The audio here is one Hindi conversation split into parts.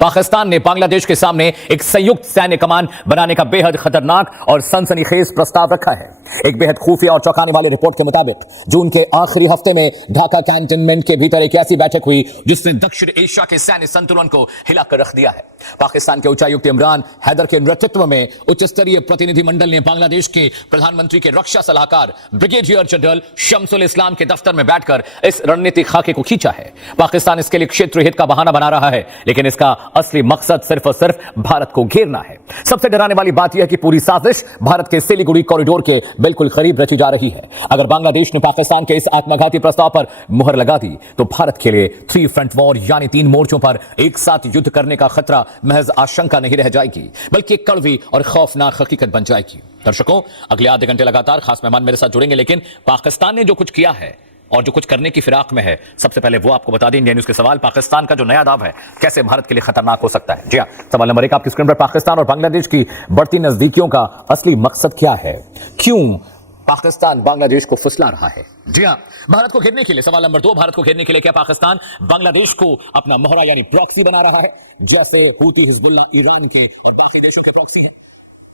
पाकिस्तान ने बांग्लादेश के सामने एक संयुक्त सैन्य कमान बनाने का बेहद खतरनाक और सनसनीखेज प्रस्ताव रखा है। एक बेहद खुफिया और चौंकाने वाली रिपोर्ट के मुताबिक जून के आखिरी हफ्ते में ढाका कैंटोनमेंट के भीतर एक ऐसी बैठक हुई जिसने दक्षिण एशिया के सैन्य संतुलन को हिलाकर रख दिया है। पाकिस्तान के उच्चायुक्त इमरान हैदर के नेतृत्व में उच्च स्तरीय प्रतिनिधिमंडल ने बांग्लादेश के प्रधानमंत्री के रक्षा सलाहकार ब्रिगेडियर जनरल शमसुल इस्लाम के दफ्तर में बैठकर इस रणनीतिक खाके को खींचा है। पाकिस्तान इसके लिए क्षेत्रीय हित का बहाना बना रहा है, लेकिन इसका असली मकसद सिर्फ और सिर्फ भारत को घेरना है। सबसे डराने वाली बात यह है कि पूरी साजिश भारत के सिलीगुड़ी कॉरिडोर के बिल्कुल करीब रची जा रही है। अगर बांग्लादेश ने पाकिस्तान के इस आत्मघाती प्रस्ताव पर मुहर लगा दी तो भारत के लिए 3 फ्रंट वॉर यानी 3 मोर्चों पर एक साथ युद्ध करने का खतरा महज आशंका नहीं रह जाएगी, बल्कि एक कड़वी और खौफनाक हकीकत बन जाएगी। दर्शकों, अगले आधे घंटे लगातार खास मेहमान मेरे साथ जुड़ेंगे, लेकिन पाकिस्तान ने जो कुछ किया है और जो कुछ करने की फिराक में है, सबसे पहले वो आपको बता दें। इंडिया न्यूज के सवाल, पाकिस्तान का जो नया दाव है कैसे भारत के लिए खतरनाक हो सकता है। जी हां, सवाल नंबर 1 आपकी स्क्रीन पर। पाकिस्तान और बांग्लादेश की बढ़ती नजदीकियों का असली मकसद क्या है? क्यों पाकिस्तान बांग्लादेश को फुसला रहा है? जी हां, भारत को घेरने के लिए। सवाल नंबर 2, भारत को घेरने के लिए क्या पाकिस्तान बांग्लादेश को अपना मोहरा यानी प्रॉक्सी बना रहा है, जैसे हूती, हिजबुल्लाह, ईरान के और बाकी देशों के प्रॉक्सी है?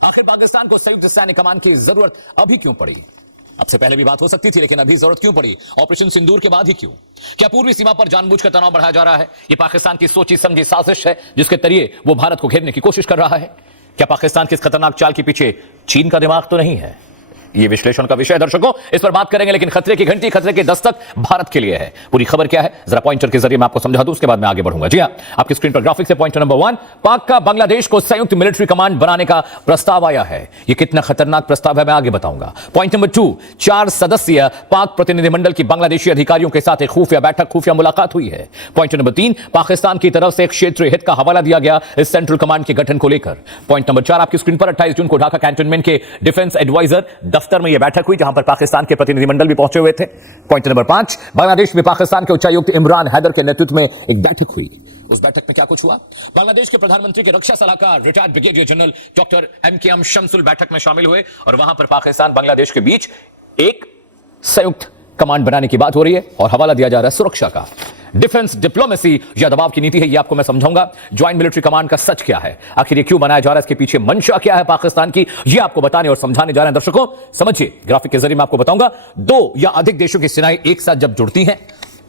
आखिर पाकिस्तान को संयुक्त सैन्य कमान की जरूरत अभी क्यों पड़ी? अब से पहले भी बात हो सकती थी, लेकिन अभी जरूरत क्यों पड़ी? ऑपरेशन सिंदूर के बाद ही क्यों? क्या पूर्वी सीमा पर जानबूझकर तनाव बढ़ाया जा रहा है? यह पाकिस्तान की सोची समझी साजिश है जिसके जरिए वो भारत को घेरने की कोशिश कर रहा है। क्या पाकिस्तान की इस खतरनाक चाल के पीछे चीन का दिमाग तो नहीं है? यह विश्लेषण का विषय है दर्शकों, इस पर बात करेंगे, लेकिन खतरे की घंटी, खतरे की दस्तक भारत के लिए है। पूरी खबर क्या है जरा पॉइंटर के जरिए मैं आपको समझा दूं, उसके बाद मैं आगे बढ़ूंगा। जी हां, आपकी स्क्रीन पर ग्राफिक्स है पॉइंटर नंबर 1, पाक का बांग्लादेश को संयुक्त मिलिट्री कमांड बनाने का प्रस्ताव आया है। यह कितना खतरनाक प्रस्ताव है मैं आगे बताऊंगा। पॉइंट नंबर 2, 4 सदस्यीय पाक प्रतिनिधिमंडल की बांग्लादेशी अधिकारियों के साथ एक खुफिया बैठक, खुफिया मुलाकात हुई है। पॉइंट नंबर 3, पाकिस्तान की तरफ से एक क्षेत्रीय हित का हवाला दिया गया इस सेंट्रल कमांड के गठन को लेकर। पॉइंट नंबर 4 आपकी स्क्रीन पर, 28 जून को ढाका कैंटोनमेंट के डिफेंस एडवाइजर दफ्तर में यह बैठक हुई, जहां पर पाकिस्तान के प्रतिनिधिमंडल भी पहुंचे हुए थे। पॉइंट नंबर 5, बांग्लादेश में पाकिस्तान के उच्चायुक्त इमरान हैदर के नेतृत्व में एक बैठक हुई। उस बैठक में क्या कुछ हुआ? बांग्लादेश के प्रधानमंत्री के रक्षा सलाहकार retired brigadier general doctor MKM Shamsul बैठक में शामिल हुए और वहां पर पाकिस्तान बांग्लादेश के बीच एक संयुक्त कमांड बनाने की बात हो रही है और हवाला दिया जा रहा है सुरक्षा का। डिफेंस डिप्लोमेसी या दबाव की नीति है, ये आपको मैं समझाऊंगा। ज्वाइंट मिलिट्री कमांड का सच क्या है, आखिर ये क्यों बनाया जा रहा है, इसके पीछे मंशा क्या है पाकिस्तान की, ये आपको बताने और समझाने जा रहे हैं। दर्शकों समझिए, ग्राफिक के जरिए मैं आपको बताऊंगा। 2 या अधिक देशों की सेनाएं एक साथ जब जुड़ती हैं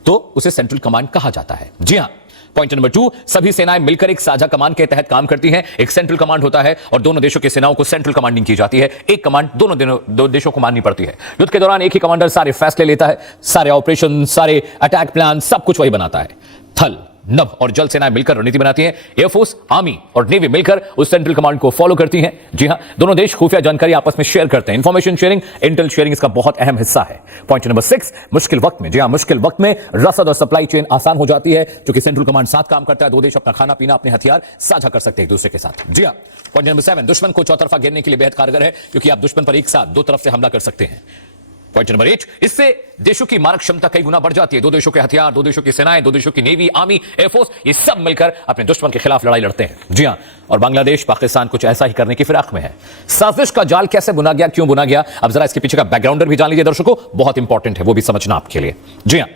तो उसे सेंट्रल कमांड कहा जाता है। जी हां, पॉइंट नंबर 2, सभी सेनाएं मिलकर एक साझा कमांड के तहत काम करती हैं। एक सेंट्रल कमांड होता है और दोनों देशों की सेनाओं को सेंट्रल कमांडिंग की जाती है। एक कमांड दो देशों को माननी पड़ती है। युद्ध के दौरान एक ही कमांडर सारे फैसले लेता है, सारे ऑपरेशन, सारे अटैक प्लान, सब कुछ वही बनाता है। थल, नभ और जल सेनाएं मिलकर रणनीति बनाती हैं। एयरफोर्स, आर्मी और नेवी मिलकर उस सेंट्रल कमांड को फॉलो करती हैं। जी हां, दोनों देश खुफिया जानकारी आपस में शेयर करते हैं। इंफॉर्मेशन शेयरिंग, इंटेल शेयरिंग इसका बहुत अहम हिस्सा है। पॉइंट नंबर 6, मुश्किल वक्त में, जी हां, मुश्किल वक्त में रसद और सप्लाई चेन आसान हो जाती है क्योंकि सेंट्रल कमांड साथ काम करता है। 2 देश अपना खाना पीना, अपने हथियार साझा कर सकते हैं एक दूसरे के साथ। जी हां, पॉइंट नंबर 7, दुश्मन को चौतरफा घेरने के लिए बेहद कारगर है क्योंकि आप दुश्मन पर एक साथ 2 तरफ से हमला कर सकते हैं। पॉइंट नंबर 8, इससे देशों की मारक क्षमता कई गुना बढ़ जाती है। 2 देशों के हथियार, 2 देशों की सेनाएं, 2 देशों की नेवी, आर्मी, एयरफोर्स, ये सब मिलकर अपने दुश्मन के खिलाफ लड़ाई लड़ते हैं। जी हां, और बांग्लादेश, पाकिस्तान कुछ ऐसा ही करने की फिराक में है। साजिश का जाल कैसे बुना गया, क्यों बुना गया, अब जरा इसके पीछे का बैकग्राउंडर भी जान लीजिए दर्शकों, बहुत इंपॉर्टेंट है वो भी समझना आपके लिए। जी हां,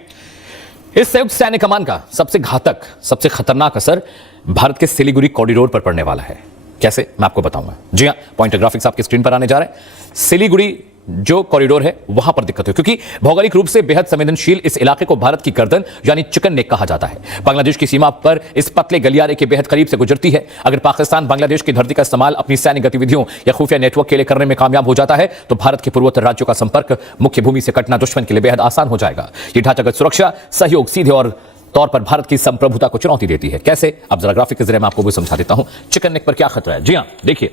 इस संयुक्त सैन्य कमान का सबसे घातक, सबसे खतरनाक असर भारत के सिलीगुड़ी कॉरिडोर पर पड़ने वाला है। कैसे, मैं आपको बताऊंगा। जी हां, पॉइंटर ग्राफिक्स आपकी स्क्रीन पर आने जा रहे हैं। सिलीगुड़ी जो कॉरिडोर है वहां पर दिक्कत है क्योंकि भौगोलिक रूप से बेहद संवेदनशील इस इलाके को भारत की गर्दन यानी चिकन नेक कहा जाता है। बांग्लादेश की सीमा पर इस पतले गलियारे के बेहद करीब से गुजरती है। अगर पाकिस्तान बांग्लादेश की धरती का इस्तेमाल अपनी सैन्य गतिविधियों या खुफिया नेटवर्क के लिए करने में कामयाब हो जाता है तो भारत के पूर्वोत्तर राज्यों का संपर्क मुख्य भूमि से कटना दुश्मन के लिए बेहद आसान हो जाएगा। यह ढांचागत सुरक्षा सहयोग सीधे और तौर पर भारत की संप्रभुता को चुनौती देती है। कैसे, अब जरा ग्राफिक के जरिए मैं आपको भी समझा देता हूं चिकन नेक पर क्या खतरा है। जी हां, देखिए,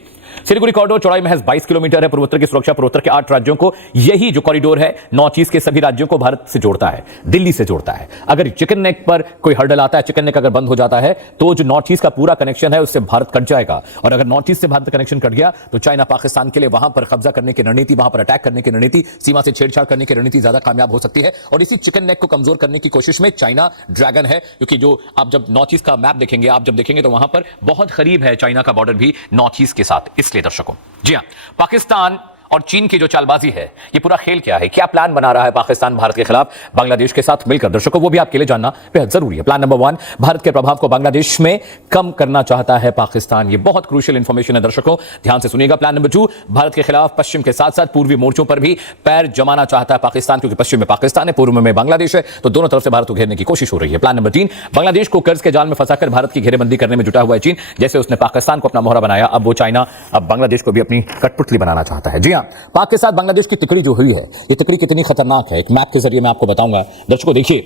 सिलीगुड़ी कॉरिडोर चौड़ाई महज 22 किलोमीटर है। पूर्वोत्तर की सुरक्षा, पूर्वोत्तर के 8 राज्यों को, यही जो कॉरिडोर है नॉर्थ ईस्ट के सभी राज्यों को भारत से जोड़ता है, दिल्ली से जोड़ता है। अगर चिकन नेक पर कोई हर्डल आता है, चिकन नेक अगर बंद हो जाता है तो जो नॉर्थ ईस्ट का पूरा कनेक्शन है उससे भारत कट जाएगा। और अगर नॉर्थ ईस्ट से भारत कनेक्शन कट गया तो चाइना पाकिस्तान के लिए वहां पर कब्जा करने की रणनीति, वहां पर अटैक करने की रणनीति, सीमा से छेड़छाड़ करने की रणनीति ज्यादा कामयाब हो सकती है। और इसी चिकन नेक को कमजोर करने की कोशिश में चाइना ड्रैगन है, क्योंकि जो आप जब नॉर्थ ईस्ट का मैप देखेंगे, आप जब देखेंगे तो वहां पर बहुत करीब है चाइना का बॉर्डर भी नॉर्थ ईस्ट के साथ। इसलिए दर्शकों, जी हां, पाकिस्तान और चीन की जो चालबाजी है, ये पूरा खेल क्या है, क्या प्लान बना रहा है पाकिस्तान भारत के खिलाफ बांग्लादेश के साथ मिलकर, दर्शकों वो भी आपके लिए जानना बेहद जरूरी है। प्लान नंबर 1, भारत के प्रभाव को बांग्लादेश में कम करना चाहता है पाकिस्तान। ये बहुत क्रूशियल इंफॉर्मेशन है दर्शकों, ध्यान से सुनिएगा। प्लान नंबर 2, भारत के खिलाफ पश्चिम के साथ साथ पूर्वी मोर्चों पर भी पैर जमाना चाहता है पाकिस्तान, क्योंकि पश्चिम में पाकिस्तान है, पूर्व में बांग्लादेश है, तो दोनों तरफ से भारत को घेरने की कोशिश हो रही है। प्लान नंबर 3, बांग्लादेश को कर्ज के जाल में फंसाकर भारत की घेरेबंदी करने में जुटा हुआ है चीन। जैसे उसने पाकिस्तान को अपना मोहरा बनाया, अब वो चाइना अब बांग्लादेश को भी अपनी कठपुतली बनाना चाहता है। जी हां, पाक के साथ बांग्लादेश की तिकड़ी जो हुई है, ये तिकड़ी कितनी खतरनाक है, एक मैप के जरिए मैं आपको बताऊंगा। दर्शकों देखिए,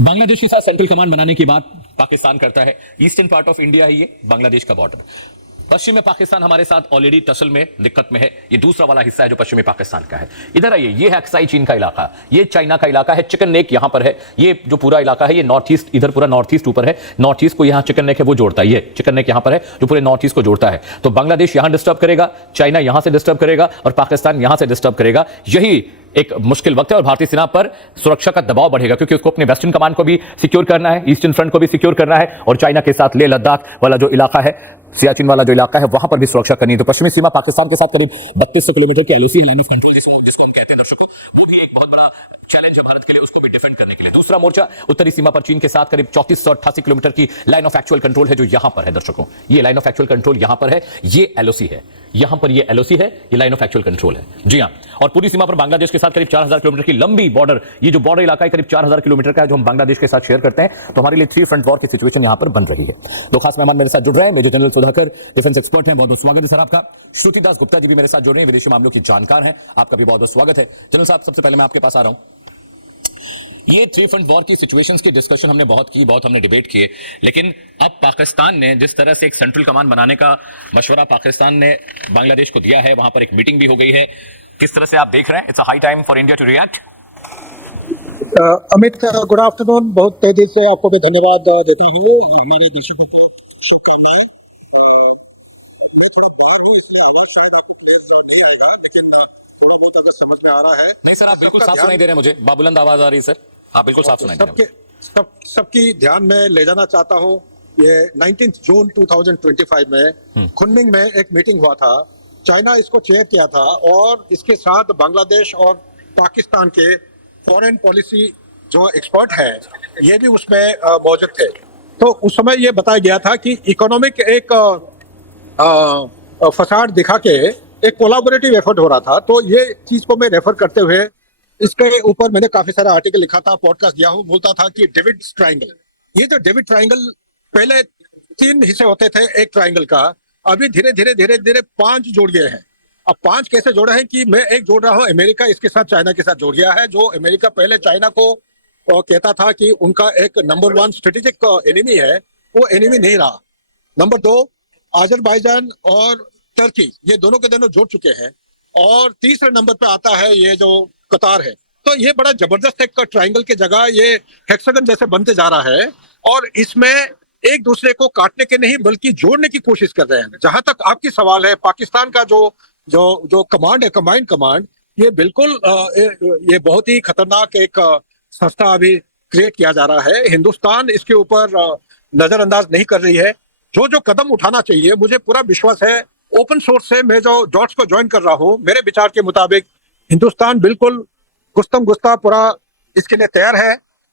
बांग्लादेश के साथ सेंट्रल कमांड बनाने की बात पाकिस्तान करता है। ईस्टर्न पार्ट ऑफ इंडिया है ये बांग्लादेश का बॉर्डर। पश्चिम में पाकिस्तान हमारे साथ ऑलरेडी टसल में दिक्कत में है, ये दूसरा वाला हिस्सा है जो पश्चिमी पाकिस्तान का है। इधर आइए, ये है अक्साई चीन का इलाका, ये चाइना का इलाका है। चिकन नेक यहां पर है, ये जो पूरा इलाका है ये नॉर्थ ईस्ट, इधर पूरा नॉर्थ ईस्ट ऊपर है, नॉर्थ ईस्ट को यहां चिकन नेक है वो जोड़ता है, ये चिकन नेक यहां पर है जो पूरे नॉर्थ ईस्ट को जोड़ता है। तो बांग्लादेश यहां डिस्टर्ब करेगा, चाइना यहां से डिस्टर्ब करेगा और पाकिस्तान यहां से डिस्टर्ब करेगा। यही एक मुश्किल वक्त है और भारतीय सेना पर सुरक्षा का दबाव बढ़ेगा, क्योंकि उसको अपने वेस्टर्न कमांड को भी सिक्योर करना है, ईस्टर्न फ्रंट को भी सिक्योर करना है और चाइना के साथ लेह लद्दाख वाला जो इलाका है, सियाचिन वाला जो इलाका है, वहां पर भी सुरक्षा करनी है। तो पश्चिमी सीमा पाकिस्तान के साथ करीब 3200 किलोमीटर की एलओसी लाइन ऑफ कंट्रोल जिसको हम कहते हैं दर्शकों, वो भी एक बहुत बड़ा चैलेंज है भारत के लिए, उसको भी डिफेंड करने के लिए। दूसरा मोर्चा उत्तरी सीमा पर चीन के साथ करीब 3488 किलोमीटर की लाइन ऑफ एक्चुअल कंट्रोल है जो यहां पर है दर्शकों, ये लाइन ऑफ एक्चुअल कंट्रोल यहां पर है, ये एलओसी है, यहां पर ये एलओसी है, ये लाइन ऑफ एक्चुअल कंट्रोल है। जी हां, और पूरी सीमा पर बांग्लादेश के साथ करीब 4000 किलोमीटर की लंबी बॉर्डर, ये जो बॉर्डर इलाका है करीब 4000 किलोमीटर का है जो हम बांग्लादेश के साथ शेयर करते हैं। तो हमारे लिए 3 फ्रंट वॉर की सिचुएशन यहां पर बन रही है। दो खास मेहमान मेरे साथ जुड़ रहे हैं, major general Sudhakar defence expert हैं, बहुत बहुत स्वागत है सर आपका। श्रुतिदास गुप्ता जी भी मेरे साथ जुड़ रहे हैं, विदेशी मामलों की जानकार हैं, आपका भी बहुत बहुत स्वागत है। जनरल साहब, सबसे पहले मैं आपके पास आ रहा हूं। ये 3 फ्रंट वॉर की सिचुएशंस की डिस्कशन हमने बहुत की, बहुत हमने डिबेट किए, लेकिन अब पाकिस्तान ने जिस तरह से एक सेंट्रल कमांड बनाने का मशवरा पाकिस्तान ने बांग्लादेश को दिया है, वहां पर एक मीटिंग भी हो गई है, किस तरह से आप देख रहे हैं? It's a high time for India to react. Amit, good afternoon. बहुत तेजी से आपको भी धन्यवाद देता हूँ। हमारे दर्शकों को शुभकामनाएं। मैं थोड़ा बाहर हूँ इसलिए आवाज शायद आपको क्लियर नहीं आएगा, लेकिन थोड़ा बहुत अगर समझ में आ रहा है। नहीं सर, आप बिल्कुल साफ सुनाई दे रहे हैं मुझे, बाबुलंद आवाज आ रही है सर, आप बिल्कुल साफ सुनाई दे रहे हैं। सबकी ध्यान में ले जाना चाहता हूँ। ये 19 जून 2025 में कुनमिंग में एक मीटिंग हुआ था, चाइना इसको चेयर किया था और इसके साथ बांग्लादेश और पाकिस्तान के फॉरेन पॉलिसी जो एक्सपर्ट है ये भी उसमें मौजूद थे। तो उस समय ये बताया गया था कि इकोनॉमिक एक फसाड दिखा के एक कोलैबोरेटिव एफर्ट हो रहा था। तो ये चीज को मैं रेफर करते हुए इसके ऊपर मैंने काफी सारा आर्टिकल लिखा था, पॉडकास्ट दिया हूँ। बोलता था कि डेविड ट्रायंगल, ये जो डेविड ट्रायंगल पहले 3 हिस्से होते थे एक ट्रायंगल का, अभी धीरे धीरे 5 जोड़ गए हैं। अब 5 कैसे जोड़े हैं कि मैं एक जोड़ रहा हूँ अमेरिका इसके साथ चाइना के साथ जोड़ गया है। जो अमेरिका पहले चाइना को कहता था कि उनका एक नंबर 1 स्ट्रेटेजिक एनिमी है, वो एनिमी नहीं रहा। नंबर 2 अजरबैजान और टर्की, ये दोनों के दोनों जोड़ चुके हैं। और तीसरे नंबर पे आता है ये जो कतार है। तो ये बड़ा जबरदस्त एक ट्रायंगल की जगह ये हेक्सागन जैसे बनते जा रहा है और इसमें एक दूसरे को काटने के नहीं बल्कि जोड़ने की कोशिश कर रहे हैं। जहां तक आपकी सवाल है, पाकिस्तान का जो कमांड है, कंबाइंड कमांड, ये बिल्कुल ये बहुत ही खतरनाक एक संस्था अभी क्रिएट किया जा रहा है। हिंदुस्तान इसके ऊपर नजरअंदाज नहीं कर रही है। जो कदम उठाना चाहिए, मुझे पूरा विश्वास है ओपन सोर्स से मैं जो डॉट्स को ज्वाइन कर रहा हूँ, मेरे विचार के मुताबिक हिंदुस्तान बिल्कुल गुस्तम गुस्ता पूरा इसके लिए तैयार है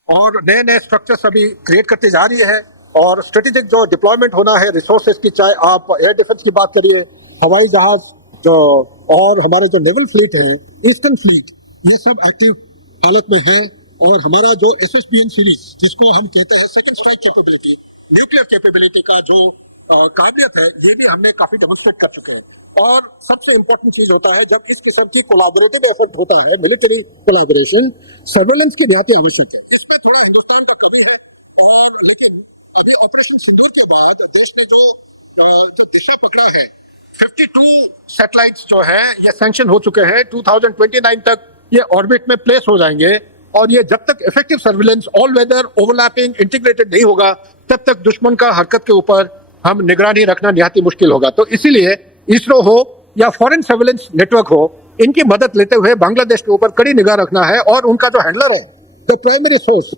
और नए नए स्ट्रक्चर्स अभी क्रिएट करती जा रही है। और स्ट्रेटेजिक जो डिप्लॉयमेंट होना है रिसोर्सेज की, चाहे आप एयर डिफेंस की बात करिए, हवाई जहाज जो और हमारे जो नेवल फ्लीट है, ईस्टर्न फ्लीट, ये सब एक्टिव हालत में है। और हमारा जो SSBN सीरीज जिसको हम कहते हैं second strike capability, nuclear capability का जो काबिलियत है, ये भी हमने काफी डेमोन्स्ट्रेट कर चुके हैं। और सबसे इंपॉर्टेंट चीज होता है जब इस किस्म की कोलैबोरेटिव एफर्ट होता है, मिलिट्री कोलैबोरेशन, सर्वेलेंस की निहायत आवश्यक है। इसमें थोड़ा हिंदुस्तान का कमी है। और लेकिन अभी ऑपरेशन सिंदूर के बाद देश ने जो दिशा पकड़ा है, 52 सैटेलाइट्स जो है ये सैंक्शन हो चुके हैं। 2029 तक ये ऑर्बिट में प्लेस हो जाएंगे और ये जब तक effective surveillance, all weather, overlapping, integrated नहीं होगा, तब तक दुश्मन का हरकत के ऊपर हम निगरानी रखना निहायत मुश्किल होगा। तो इसीलिए इसरो हो या फॉरेन सर्विलेंस नेटवर्क हो, इनकी मदद लेते हुए बांग्लादेश के ऊपर कड़ी निगाह रखना है। और उनका जो हैंडलर है, द प्राइमरी सोर्स,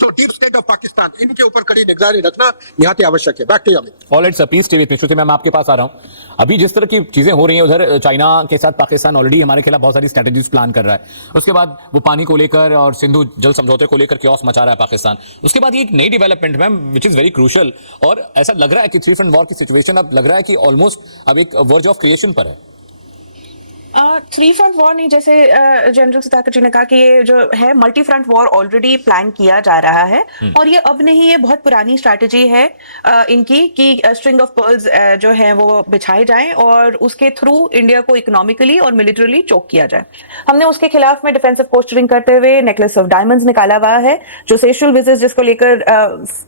तो डीप स्टेट ऑफ पाकिस्तान, इनके ऊपर कड़ी निगरानी रखना यहाँ की आवश्यक है। Back to you. Alright sir, please stay with me. Shruti ma'am, आपके पास आ रहा हूं। अभी जिस तरह की चीजें हो रही हैं उधर चाइना के साथ पाकिस्तान ऑलरेडी हमारे खिलाफ बहुत सारी स्ट्रेटेजीज प्लान कर रहा है। उसके बाद वो पानी को लेकर और सिंधु जल समझौते को लेकर क्योस मचा रहा है पाकिस्तान। उसके बाद ये एक नई development ma'am which is very crucial, और ऐसा लग रहा है कि थ्री फ्रंट वॉर की सिचुएशन अब लग रहा है कि ऑलमोस्ट अब एक वर्ज ऑफ क्रिएशन पर है। थ्री फ्रंट वॉर नहीं, जैसे जनरल सुधाकर जी ने कहा कि ये जो है multi front war already plan किया जा रहा है, और ये अब नहीं, ये बहुत पुरानी स्ट्रैटेजी है इनकी कि स्ट्रिंग ऑफ पर्ल्स जो है वो बिछाए जाएं और उसके थ्रू इंडिया को इकोनॉमिकली और मिलिटरीली चोक किया जाए। हमने उसके खिलाफ में डिफेंसिव पोस्चरिंग करते हुए नेकलेस ऑफ डायमंड्स निकाला हुआ है, जो सेशल विजिट जिसको लेकर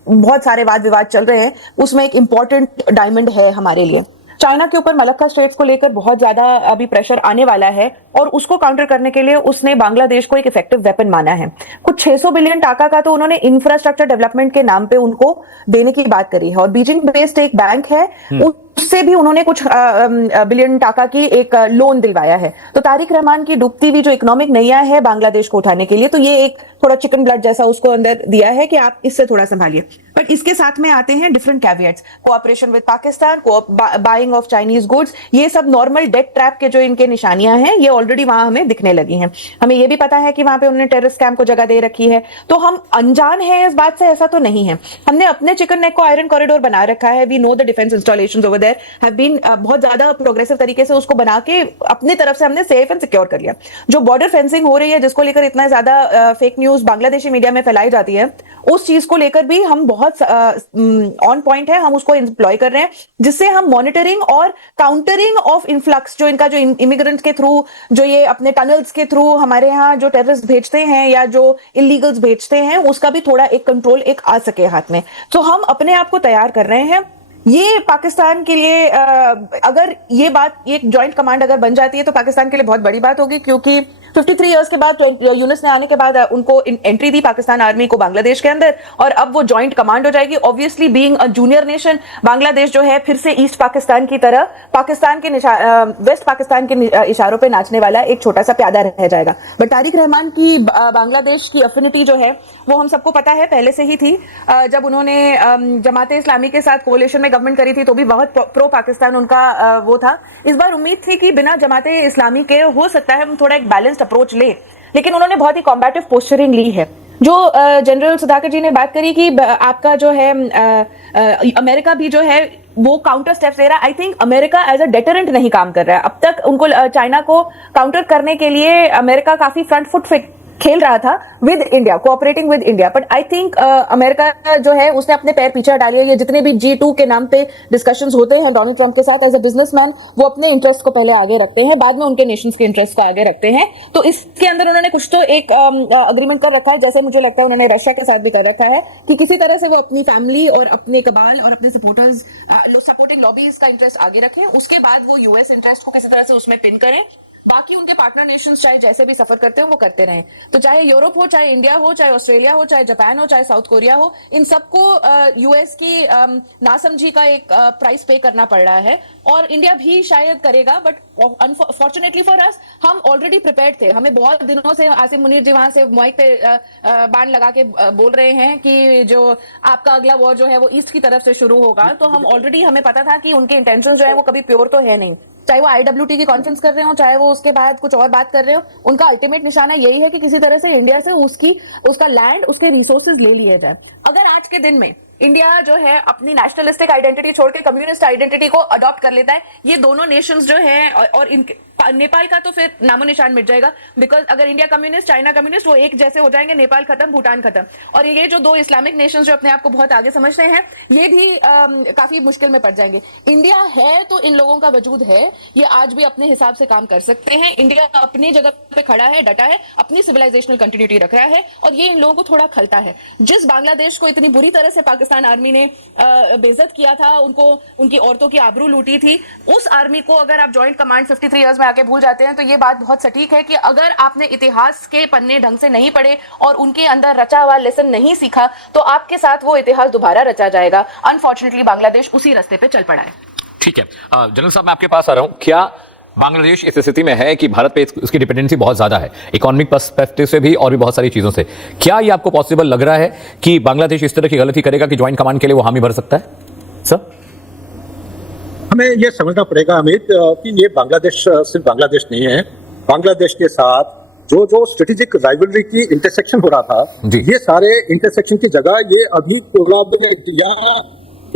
बहुत सारे वाद विवाद चल रहे हैं, उसमें एक इंपॉर्टेंट डायमंड है हमारे लिए। चाइना के ऊपर मलक्का स्ट्रेट्स को लेकर बहुत ज्यादा अभी प्रेशर आने वाला है, और उसको काउंटर करने के लिए उसने बांग्लादेश को एक इफेक्टिव वेपन माना है। कुछ 600 बिलियन टाका का तो उन्होंने इंफ्रास्ट्रक्चर डेवलपमेंट के नाम पे उनको देने की बात करी है, और बीजिंग बेस्ड एक बैंक है उससे भी उन्होंने कुछ बिलियन टाका की एक लोन दिलवाया है। तो तारिक रहमान की डूबती हुई जो इकोनॉमिक नैया है बांग्लादेश को उठाने के लिए, तो ये एक थोड़ा चिकन ब्लड जैसा उसको अंदर दिया है कि आप इससे थोड़ा संभालिए। बट इसके साथ में आते हैं different caveats, cooperation with Pakistan, buying of Chinese goods, ये सब नॉर्मल डेट ट्रैप के जो इनके निशानियां हैं ये ऑलरेडी वहां हमें दिखने लगी हैं। हमें ये भी पता है कि वहां पे उन्होंने टेररिस्ट कैंप को जगह दे रखी है, तो हम अनजान हैं इस बात से, ऐसा तो नहीं है। हमने अपने चिकन नेक को आयरन कॉरिडोर बना रखा है। We know the defence installations over there have been बहुत ज्यादा प्रोग्रेसिव तरीके से उसको बना के अपनी तरफ से हमने सेफ एंड सिक्योर कर लिया। जो बॉर्डर फेंसिंग हो रही है जिसको लेकर इतना ज्यादा फेक न्यूज बांग्लादेशी मीडिया में फैलाई जाती है, उस चीज को लेकर भी हम बहुत ऑन पॉइंट है, हम उसको एम्प्लॉय कर रहे हैं, जिससे हम मॉनिटरिंग और काउंटरिंग ऑफ इन्फ्लक्स, जो इनका जो इमिग्रेंट्स के थ्रू, जो ये अपने टनल्स के थ्रू हमारे यहाँ जो टेररिस्ट भेजते हैं या जो इलीगल्स भेजते हैं, उसका भी थोड़ा एक कंट्रोल एक आ सके हाथ में। तो हम अपने आप को तैयार कर रहे हैं। ये पाकिस्तान के लिए अगर ये बात एक जॉइंट कमांड अगर बन जाती है तो पाकिस्तान के लिए बहुत बड़ी बात होगी, क्योंकि 53 इयर्स के बाद यूनिस ने आने के बाद उनको एंट्री दी पाकिस्तान आर्मी को बांग्लादेश के अंदर, और अब वो जॉइंट कमांड हो जाएगी। Obviously being a junior nation, Bangladesh जो है फिर से ईस्ट पाकिस्तान की तरह पाकिस्तान के वेस्ट पाकिस्तान के इशारों पे नाचने वाला एक छोटा सा प्यादा रह जाएगा। बट तारिक रहमान की बांग्लादेश की अफिनिटी जो है वो हम सबको पता है, पहले से ही थी। जब उन्होंने जमाते इस्लामी के साथ कोलिशन में गवर्नमेंट करी थी तो भी बहुत प्रो पाकिस्तान उनका वो था। इस बार उम्मीद थी कि बिना जमाते इस्लामी के हो सकता है हम थोड़ा एक बैलेंस्ड अप्रोच ले, लेकिन उन्होंने बहुत ही कॉम्बैटिव पोस्चरिंग ली है। जो जनरल सुधाकर जी ने बात करी कि आपका जो है अमेरिका भी जो है वो काउंटर स्टेप्स ले रहा है, I think America as a deterrent नहीं काम कर रहा है। अब तक उनको चाइना को काउंटर करने के लिए अमेरिका काफी फ्रंट फुट खेल रहा था with India, cooperating with India, but I think America जो है उसने अपने पैर पीछे डाले हैं। ये जितने भी G2 के नाम पे डिस्कशंस होते हैं डोनाल्ड ट्रंप के साथ, एज अ बिजनेसमैन वो अपने इंटरेस्ट को पहले आगे रखते हैं, बाद में उनके नेशंस के इंटरेस्ट को आगे रखते हैं। तो इसके अंदर उन्होंने कुछ तो एक अग्रीमेंट कर रखा है, जैसे मुझे लगता है उन्होंने रशिया के साथ भी कर रखा है कि किसी तरह से वो अपनी फैमिली और अपने कबाल और अपने सपोर्टर्स सपोर्टिंग लॉबीज का इंटरेस्ट आगे रखें, उसके बाद वो यूएस इंटरेस्ट को किसी तरह से उसमें पिन करें। बाकी उनके पार्टनर नेशंस चाहे जैसे भी सफर करते हो वो करते रहें। तो चाहे यूरोप हो, चाहे इंडिया हो, चाहे ऑस्ट्रेलिया हो, चाहे जापान हो, चाहे साउथ कोरिया हो, इन सबको यूएस की नासमझी का एक प्राइस पे करना पड़ रहा है, और इंडिया भी शायद करेगा। बट अनफॉर्चुनेटली फॉर अस हम ऑलरेडी प्रिपेयर्ड थे। हमें बहुत दिनों से आसिम मुनीर जी वहां से माइक पे बाण लगा के बोल रहे हैं कि जो आपका अगला वॉर जो है वो ईस्ट की तरफ से शुरू होगा, तो हम ऑलरेडी हमें पता था कि उनके इंटेंशन जो है वो कभी प्योर तो है नहीं। चाहे वो IWT की कॉन्फ्रेंस कर रहे हो, चाहे वो उसके बाद कुछ और बात कर रहे हो, उनका अल्टीमेट निशाना यही है कि किसी तरह से इंडिया से उसका लैंड, उसके रिसोर्सेज ले लिए जाए। अगर आज के दिन में इंडिया जो है अपनी नेशनलिस्टिक आइडेंटिटी छोड़ के कम्युनिस्ट आइडेंटिटी को अडॉप्ट कर लेता है, ये दोनों नेशंस जो है और इनके नेपाल का तो फिर नामो निशान मिट जाएगा, बिकॉज अगर इंडिया कम्युनिस्ट, चाइना कम्युनिस्ट, वो एक जैसे हो जाएंगे, नेपाल खत्म, भूटान खत्म। और ये जो दो इस्लामिक नेशंस जो अपने आप को बहुत आगे समझते हैं, ये भी काफी मुश्किल में पड़ जाएंगे। इंडिया है तो इन लोगों का वजूद है, ये आज भी अपने हिसाब से काम कर सकते हैं। इंडिया अपनी जगह पे खड़ा है, डटा है, अपनी सिविलाइजेशनल कंटिन्यूटी रख रहा है, और ये इन लोगों को थोड़ा खलता है। जिस बांग्लादेश को इतनी बुरी तरह से पाकिस्तान आर्मी ने बेइज्जत किया था, उनको उनकी औरतों की आबरू लूटी थी, उस आर्मी को अगर आप ज्वाइंट कमांड 53 इयर्स में आके भूल जाते हैं, तो ये बात बहुत सटीक है कि अगर आपने इतिहास के पन्ने ढंग से नहीं पढ़े और उनके अंदर रचा हुआ लेसन नहीं सीखा, तो आपके साथ वो इतिहास दोबारा रचा जाएगा। अनफॉर्चुनेटली बांग्लादेश उसी रास्ते पे चल पड़ा है। ठीक है जनरल साहब, मैं आपके पास आ रहा हूं। क्या बांग्लादेश इस स्थिति में है कि भारत पे उसकी डिपेंडेंसी बहुत ज्यादा है, इकोनॉमिक पर्सपेक्टिव से भी और भी बहुत सारी चीजों से। क्या ये आपको पॉसिबल लग रहा है कि बांग्लादेश इस तरह की गलती करेगा कि ज्वाइंट कमांड के लिए वो हामी भर सकता है? सर, हमें ये समझना पड़ेगा अमित कि ये बांग्लादेश सिर्फ बांग्लादेश नहीं है। बांग्लादेश के साथ जो जो स्ट्रेटेजिक राइवलरी की इंटरसेक्शन हो रहा था, ये सारे इंटरसेक्शन की जगह ये अभी कोलैबोरेट या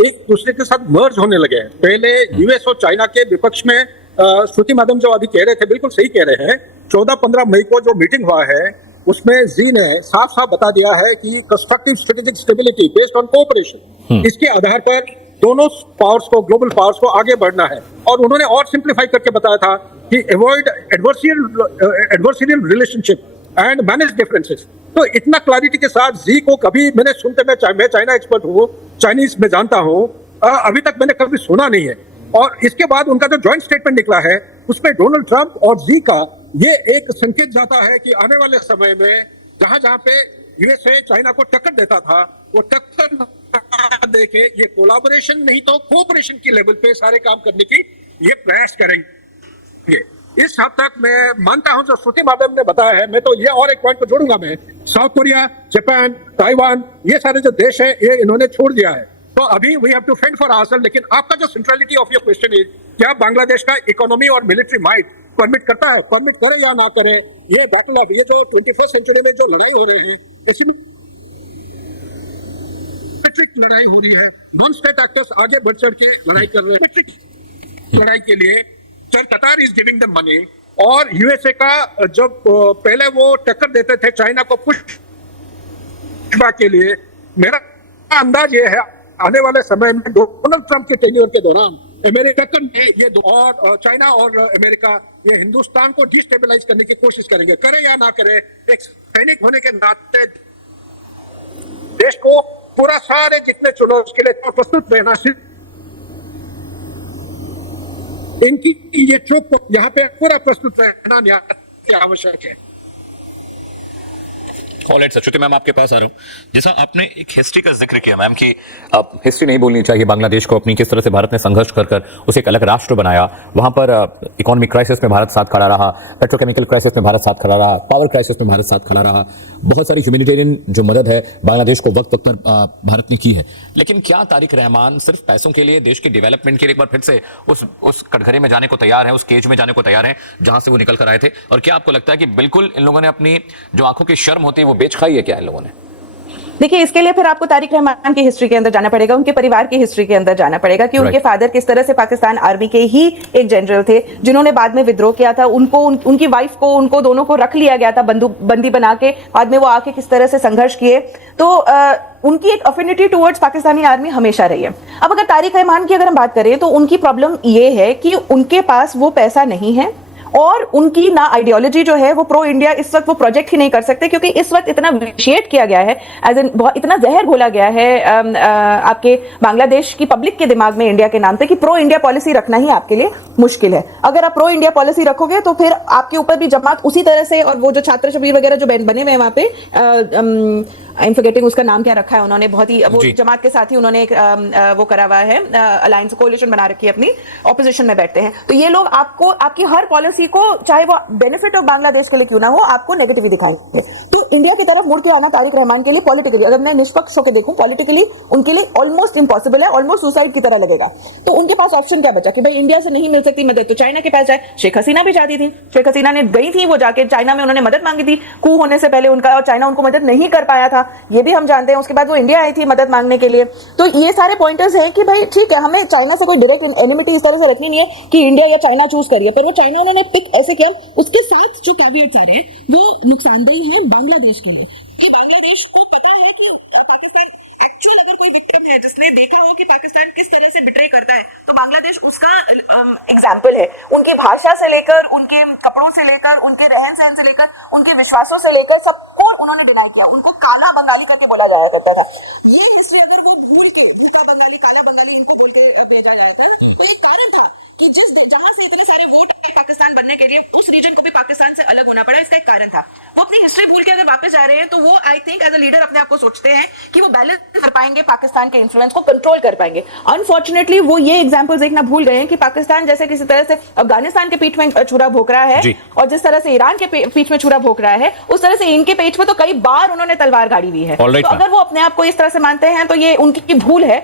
एक दूसरे के साथ मर्ज होने लगे हैं। पहले यूएस और चाइना के विपक्ष में श्रुति माधव जो अभी कह रहे थे बिल्कुल सही कह रहे हैं। 14-15 मई को जो मीटिंग हुआ है उसमें जी ने साफ साफ बता दिया है कि constructive strategic stability based on cooperation, इसके आधार पर दोनों पावर्स को, ग्लोबल पावर्स को आगे बढ़ना है। और उन्होंने और सिंप्लीफाई करके बताया था कि avoid adversarial relationship and manage differences. तो इतना क्लैरिटी के साथ जी को कभी मैंने सुनते, मैं चाइना एक्सपर्ट हूँ, चाइनीज में जानता हूँ, अभी तक मैंने कभी सुना नहीं है। और इसके बाद उनका जो ज्वाइंट स्टेटमेंट निकला है उसमें डोनाल्ड ट्रंप और जी का ये एक संकेत जाता है कि आने वाले समय में जहां जहां पे यूएसए चाइना को टक्कर देता था, वो टक्कर देके ये कोलैबोरेशन नहीं तो कोऑपरेशन की लेवल पे सारे काम करने की ये प्रयास करेंगे। इस हद तक मैं मानता हूं जो श्रुति माधव ने बताया है। मैं तो ये और एक पॉइंट को जोड़ूंगा, मैं साउथ कोरिया, जापान, ताइवान, ये सारे जो देश है ये इन्होंने छोड़ दिया है। तो अभी we have to fend for ourselves. लेकिन आपका जो centrality of your question is, क्या बांग्लादेश का इकोनॉमी और मिलिट्री माइट परमिट करता है? परमिट करे या ना करे, ये बैटल ऑफ, ये जो 21st सेंचुरी में जो लड़ाई हो रही है, इसमें लड़ाई हो रही है, नॉन स्टेट एक्टर्स आगे बढ़ चढ़ के लड़ाई कर रहे हैं लड़ाई के लिए। कतार इज गिविंग द मनी, और यूएसए का जब पहले वो टक्कर देते थे चाइना को पुशबैक के लिए, मेरा अंदाज ये है आने वाले समय में डोनाल्ड ट्रंप के टेन्योर के दौरान अमेरिका ये और चाइना और अमेरिका ये हिंदुस्तान को डिस्टेबलाइज करने की कोशिश करेंगे। करे या ना करे, एक सैनिक होने के नाते देश को पूरा सारे जितने चुनाव के लिए प्रस्तुत रहना, इनकी ये चुप यहाँ पे पूरा प्रस्तुत रहना आवश्यक है। ऑलराइट सर, श्रुति मैम आपके पास आ रहा हूँ। जैसा आपने एक हिस्ट्री का जिक्र किया मैम कि अब हिस्ट्री नहीं भूलनी चाहिए बांग्लादेश को अपनी, किस तरह से भारत ने संघर्ष कर उसे एक अलग राष्ट्र बनाया। वहां पर इकोनॉमिक क्राइसिस में भारत साथ खड़ा रहा, पेट्रोकेमिकल क्राइसिस में भारत साथ खड़ा रहा, पावर क्राइसिस में भारत साथ खड़ा रहा। बहुत सारी ह्यूमैनिटेरियन जो मदद है बांग्लादेश को वक्त वक्त पर भारत ने की है। लेकिन क्या तारिक रहमान सिर्फ पैसों के लिए, देश के डेवलपमेंट के लिए एक बार फिर से उस कटघरे में जाने को तैयार है, उस केज में जाने को तैयार है जहां से वो निकल कर आए थे? और क्या आपको लगता है कि बिल्कुल इन लोगों ने अपनी जो आंखों की शर्म होती है वो बेच खाई है क्या इन लोगों ने? देखिए, इसके लिए फिर आपको तारिक रहमान की हिस्ट्री के अंदर जाना पड़ेगा, उनके परिवार की हिस्ट्री के अंदर जाना पड़ेगा कि उनके फादर किस तरह से पाकिस्तान आर्मी के ही एक जनरल थे जिन्होंने बाद में विद्रोह किया था। उनकी वाइफ को, उनको दोनों को रख लिया गया था बंदी बना के, बाद में वो आके किस तरह से संघर्ष किए। तो उनकी एक अफिनिटी टुवर्ड्स पाकिस्तानी आर्मी हमेशा रही है। अब अगर तारिक रहमान की अगर हम बात करें तो उनकी प्रॉब्लम ये है कि उनके पास वो पैसा नहीं है और उनकी ना आइडियोलॉजी जो है वो प्रो इंडिया, इस वक्त वो प्रोजेक्ट ही नहीं कर सकते क्योंकि इस वक्त इतना विशिएट किया गया है, एज एन इतना जहर घोला गया है आपके बांग्लादेश की पब्लिक के दिमाग में इंडिया के नाम पे कि प्रो इंडिया पॉलिसी रखना ही आपके लिए मुश्किल है। अगर आप प्रो इंडिया पॉलिसी रखोगे तो फिर आपके ऊपर भी जमात उसी तरह से, और वो जो छात्र शिविर वगैरह जो बने हुए हैं वहां पे, आई एम फॉरगेटिंग उसका नाम क्या रखा है उन्होंने, बहुत ही वो जमात के साथ ही उन्होंने एक वो करा हुआ है, अलायंस कोलिशन बना रखी है अपनी, ऑपोजिशन में बैठते हैं। तो ये लोग आपको आपकी हर पॉलिसी को, चाहे वो बेनिफिट ऑफ बांग्लादेश के लिए क्यों ना हो, आपको नेगेटिव दिखाएंगे। तो इंडिया की तरफ मुड़ के आना तारिक रहमान के लिए पॉलिटिकली, अगर मैं निष्पक्ष होकर देखूं, पॉलिटिकली उनके लिए ऑलमोस्ट इंपॉसिबल है, ऑलमोस्ट सुसाइड की तरह लगेगा। तो उनके पास ऑप्शन क्या बचा कि भाई इंडिया से नहीं मिल सकती मदद तो चाइना के पास जाए। शेख हसीना भी चाहती थी, शेख हसीना ने गई थी, वो जाके चाइना में उन्होंने मदद मांगी थी कू होने से पहले उनका, और चाइना उनको मदद नहीं कर पाया था, ये भी हम जानते हैं। उसके बाद वो इंडिया आई थी मदद मांगने के लिए। तो ये सारे पॉइंटर्स हैं कि भाई ठीक है, हमें चाइना से कोई डायरेक्ट एनिमिटी इस तरह से रखनी नहीं है कि इंडिया या चाइना चूज करिए, पर वो चाइना उन्होंने पिक ऐसे किया। उसके साथ जो कैविएट्स आ रहे हैं वो नुकसानदेह है बांग्लादेश के लिए, कि बांग्लादेश को पता है कि पाकिस्तान एक्चुअल अगर कोई विक्टिम है जिसने देखा हो कि पाकिस्तान किस तरह से बिट्रे करता है, तो बांग्लादेश उसका एग्जाम्पल है। उनकी भाषा से लेकर, उनके कपड़ों से लेकर, उनके रहन सहन से लेकर, उनके विश्वासों से लेकर सबको उन्होंने डिनाई किया। उनको काला बंगाली करके बोला जाया करता था। ये हिस्ट्री अगर वो भूल के भूखा बंगाली, काला बंगाली इनको बोल के भेजा जाता है, तो एक कारण था कि जहां से इतने सारे वोट पाकिस्तान बनने के लिए उस रीजन को भी पाकिस्तान से अलग होना पड़ा, इसका एक कारण था। वो अपनी अपनी हिस्ट्री भूल के अगर वापस जा रहे हैं तो वो I think as a leader अपने आप को सोचते हैं कि वो बैलेंस कर पाएंगे, पाकिस्तान के इन्फ्लुएंस को कंट्रोल कर पाएंगे। अनफॉर्चुनेटली वो ये एग्जांपल्स देखना भूल गए हैं कि पाकिस्तान जैसे किसी तरह से अफगानिस्तान के पीठ में छुरा भोंक रहा है और जिस तरह से ईरान के पीठ में छुरा भोंक रहा है, उस तरह से इनके पीठ में तो कई बार उन्होंने तलवार गाड़ी हुई है। तो अगर वो अपने आप को इस तरह से मानते हैं तो ये उनकी भूल है।